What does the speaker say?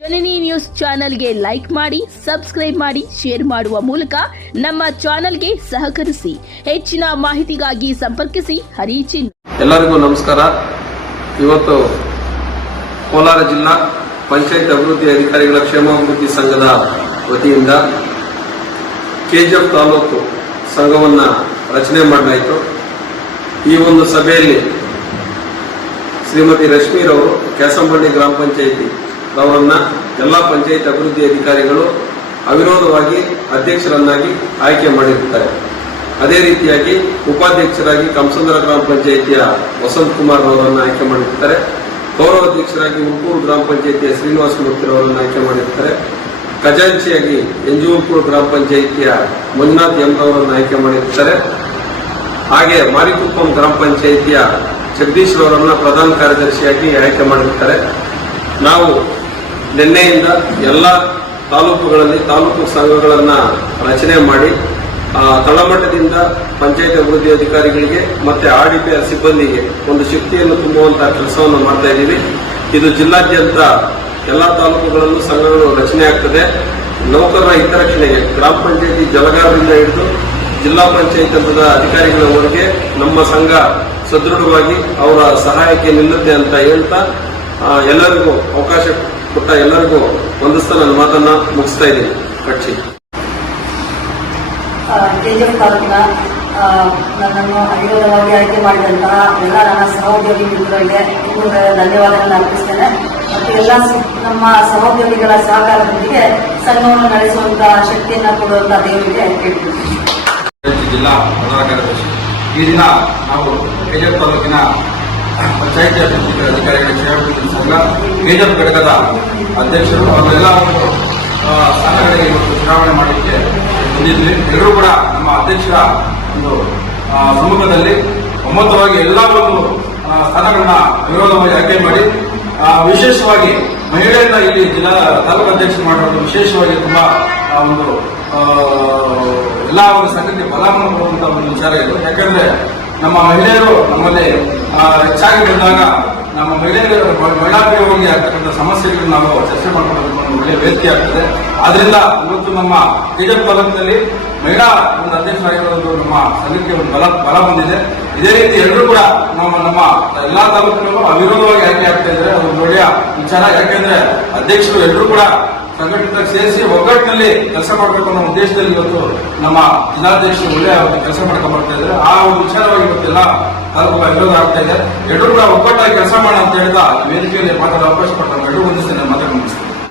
ಜನನಿ news ಚಾನೆಲ್ಗೆ like ಮಾಡಿ, subscribe ಮಾಡಿ, ಶೇರ್ ಮಾಡುವ ಮೂಲಕ ನಮ್ಮ ಚಾನೆಲ್ಗೆ ಸಹಕರಿಸಿ. ಹೆಚ್ಚಿನ ಮಾಹಿತಿಗಾಗಿ ಸಂಪರ್ಕಿಸಿ ಹರಿಚಿನ್. ಎಲ್ಲರಿಗೂ ನಮಸ್ಕಾರ. ಇವತ್ತು ಕೋಲಾರ ಜಿಲ್ಲಾ ಪಂಚಾಯತ್ ಅಭಿವೃದ್ಧಿ ಅಧಿಕಾರಿಗಳ ಕ್ಷೇಮಾಭಿವೃದ್ಧಿ ಸಂಘದ ವತಿಯಿಂದ ಕೆಜಿಎಫ್ ತಾಲೂಕು ಸಂಘವನ್ನ ರಚನೆ ಮಾಡಲಾಯಿತು. ಈ ಒಂದು ಸಭೆಯಲ್ಲಿ ಶ್ರೀಮತಿ ರಶ್ಮಿರವರು ಕ್ಯಾಸಂಬಳ್ಳಿ ಗ್ರಾಮ ಪಂಚಾಯಿತಿ ಅವರನ್ನ ಎಲ್ಲಾ ಪಂಚಾಯತ್ ಅಭಿವೃದ್ಧಿ ಅಧಿಕಾರಿಗಳು ಅವಿರೋಧವಾಗಿ ಅಧ್ಯಕ್ಷರನ್ನಾಗಿ ಆಯ್ಕೆ ಮಾಡಿರುತ್ತಾರೆ. ಅದೇ ರೀತಿಯಾಗಿ ಉಪಾಧ್ಯಕ್ಷರಾಗಿ ಕಂಸಂದ್ರ ಗ್ರಾಮ ಪಂಚಾಯಿತಿಯ ವಸಂತ್ ಕುಮಾರ್ ಅವರನ್ನು ಆಯ್ಕೆ ಮಾಡಿರುತ್ತಾರೆ. ಗೌರವಾಧ್ಯಕ್ಷರಾಗಿ ಉಪ್ಪೂರು ಗ್ರಾಮ ಪಂಚಾಯಿತಿಯ ಶ್ರೀನಿವಾಸ ಮೂರ್ತಿ ಅವರನ್ನು ಆಯ್ಕೆ ಮಾಡಿರುತ್ತಾರೆ. ಖಜಾಂಚಿಯಾಗಿ ಎಂಜೂರ್ಪುರ ಗ್ರಾಮ ಪಂಚಾಯಿತಿಯ ಮಂಜುನಾಥ್ ಎಂ ಅವರನ್ನು ಆಯ್ಕೆ ಮಾಡಿರುತ್ತಾರೆ. ಹಾಗೆ ಮಾರಿಕುಪ್ಪಂ ಗ್ರಾಮ ಪಂಚಾಯಿತಿಯ ಜಗದೀಶ್ ಅವರನ್ನ ಪ್ರಧಾನ ಕಾರ್ಯದರ್ಶಿಯಾಗಿ ಆಯ್ಕೆ ಮಾಡಿರುತ್ತಾರೆ. ನಾವು ನಿನ್ನೆಯಿಂದ ಎಲ್ಲ ತಾಲೂಕುಗಳಲ್ಲಿ ತಾಲೂಕು ಸಂಘಗಳನ್ನ ರಚನೆ ಮಾಡಿ ತಳಮಟ್ಟದಿಂದ ಪಂಚಾಯತ್ ಅಭಿವೃದ್ಧಿ ಅಧಿಕಾರಿಗಳಿಗೆ ಮತ್ತೆ ಆರ್ಡಿಪಿಆರ್ ಸಿಬ್ಬಂದಿಗೆ ಒಂದು ಶಕ್ತಿಯನ್ನು ತುಂಬುವಂತಹ ಕೆಲಸವನ್ನು ಮಾಡ್ತಾ ಇದ್ದೀವಿ. ಇದು ಜಿಲ್ಲಾದ್ಯಂತ ಎಲ್ಲ ತಾಲೂಕುಗಳಲ್ಲೂ ಸಂಘಗಳು ರಚನೆ ಆಗ್ತದೆ. ನೌಕರರ ಹಿತರಕ್ಷಣೆಗೆ ಗ್ರಾಮ ಪಂಚಾಯತಿ ಜಲಗಾರರಿಂದ ಹಿಡಿದು ಜಿಲ್ಲಾ ಪಂಚಾಯತ್ ಹಂತದ ಅಧಿಕಾರಿಗಳವರೆಗೆ ನಮ್ಮ ಸಂಘ ಸದೃಢವಾಗಿ ಅವರ ಸಹಾಯಕ್ಕೆ ನಿಲ್ಲುತ್ತೆ ಅಂತ ಹೇಳ್ತಾ ಎಲ್ಲರಿಗೂ ಅವಕಾಶ ಕೊಟ್ಟ ಎಲ್ಲರಿಗೂ ವಂದಿಸ್ತಾ ನನ್ನ ಮಾತನ್ನ ಮುಗಿಸ್ತಾ ಇದ್ದೀನಿ. ಕಕ್ಷಿ ಕೆಜಿಎಫ್ ತಾಲೂಕಿನ ನನ್ನನ್ನು ಅವಿರೋಧವಾಗಿ ಆಯ್ಕೆ ಮಾಡಿದಂತಹ ಎಲ್ಲ ನನ್ನ ಸಹೋದ್ಯೋಗಿ ಮಿತ್ರರಿಗೆ ಇನ್ನೂ ಧನ್ಯವಾದಗಳನ್ನು ಅರ್ಪಿಸ್ತೇನೆ. ಮತ್ತು ಎಲ್ಲ ನಮ್ಮ ಸಹೋದ್ಯೋಗಿಗಳ ಸಹಕಾರದೊಂದಿಗೆ ಸಂಘವನ್ನು ನಡೆಸುವಂತಹ ಶಕ್ತಿಯನ್ನು ಕೊಡುವಂತಹ ದೇವರಿಗೆ ಕೇಳ್ತೀನಿ. ಜಿಲ್ಲಾ ಪ್ರಧಾನ ಕಾರ್ಯದರ್ಶಿ. ಈ ದಿನ ನಾವು ಕೆಜಿಎಫ್ ತಾಲೂಕಿನ ಪಂಚಾಯತ್ ಅಭಿವೃದ್ಧಿ ಅಧಿಕಾರಿಗಳ ಕ್ಷೇಮಾಭಿವೃದ್ಧಿ ಸಂಘ ಕೆಜಿಎಫ್ ಘಟಕದ ಅಧ್ಯಕ್ಷರು ಅವರೆಲ್ಲ ಒಂದು ಸಂಘಗಳಿಗೆ ಇವತ್ತು ಚುನಾವಣೆ ಮಾಡಲಿಕ್ಕೆ ಬಂದಿದ್ವಿ. ಎಲ್ಲರೂ ಕೂಡ ನಮ್ಮ ಅಧ್ಯಕ್ಷರ ಒಂದು ಸಮ್ಮುಖದಲ್ಲಿ ಒಮ್ಮತವಾಗಿ ಎಲ್ಲ ಒಂದು ಸ್ಥಾನಗಳನ್ನ ವಿರೋಧವಾಗಿ ಆಯ್ಕೆ ಮಾಡಿ ವಿಶೇಷವಾಗಿ ಮಹಿಳೆಯರನ್ನ ಇಲ್ಲಿ ಜಿಲ್ಲಾ ತಾಲೂಕು ಅಧ್ಯಕ್ಷರು ಮಾಡೋದು ವಿಶೇಷವಾಗಿ ತುಂಬಾ ಒಂದು ಎಲ್ಲ ಅವರ ಸಂಘಕ್ಕೆ ಬಲವನ್ನು ಕೊಡುವಂತಹ ಒಂದು ವಿಚಾರ ಇದು. ಯಾಕಂದ್ರೆ ನಮ್ಮ ಮಹಿಳೆಯರು ನಮ್ಮಲ್ಲಿ ಹೆಚ್ಚಾಗಿ ಬಂದಾಗ ನಮ್ಮ ಮಹಿಳಾಭಿಯೋಗಿ ಆಗ್ತಕ್ಕಂಥ ಸಮಸ್ಯೆಗಳನ್ನು ನಾವು ಚರ್ಚೆ ಮಾಡ್ಕೊಳ್ಳೋದಕ್ಕೆ ಒಂದು ಒಳ್ಳೆಯ ವೇದಿಕೆ ಆಗ್ತದೆ. ಆದ್ರಿಂದ ಇವತ್ತು ನಮ್ಮ ಕೆಜಿಎಫ್ ತಾಲೂಕಿನಲ್ಲಿ ಮಹಿಳಾ ಒಂದು ಅಧ್ಯಕ್ಷರಾಗಿರೋದು ನಮ್ಮ ಸಂಘಕ್ಕೆ ಒಂದು ಬಲ ಬಂದಿದೆ. ಇದೇ ರೀತಿ ಎಲ್ಲರೂ ಕೂಡ ನಮ್ಮ ಎಲ್ಲಾ ತಾಲೂಕಿನಲ್ಲೂ ಅವಿರೋಧವಾಗಿ ಆಯ್ಕೆ ಆಗ್ತಾ ಇದ್ದಾರೆ. ಅದು ಒಳ್ಳೆಯ ವಿಚಾರ. ಯಾಕೆಂದ್ರೆ ಅಧ್ಯಕ್ಷರು ಎಲ್ಲರೂ ಕೂಡ ಸಂಘಟನೆ ಸೇರಿಸಿ ಒಗ್ಗಟ್ಟಿನಲ್ಲಿ ಕೆಲಸ ಮಾಡಬೇಕು ಅನ್ನೋ ಉದ್ದೇಶದಲ್ಲಿ ಇವತ್ತು ನಮ್ಮ ಜಿಲ್ಲಾಧ್ಯಕ್ಷರು ಒಳ್ಳೆಯ ಕೆಲಸ ಮಾಡ್ಕೊಂಡು ಬರ್ತಾ ಇದ್ದಾರೆ. ಆ ಒಂದು ವಿಚಾರವಾಗಿ ಇವತ್ತೆಲ್ಲ ತಾಲೂಕು ವಿರೋಧ ಆಗ್ತಾ ಇದೆ. ಎಲ್ಲರೂ ಕೂಡ ಒಗ್ಗಟ್ಟಾಗಿ ಕೆಲಸ ಮಾಡೋಣ ಅಂತ ಹೇಳಿದ ವೇದಿಕೆಯಲ್ಲಿ ಮಾತಾಡೋ ಅವಕಾಶ ಕೊಟ್ಟ ಎಲ್ಲರೂ ಹೊಂದಿಸ್ತೇನೆ.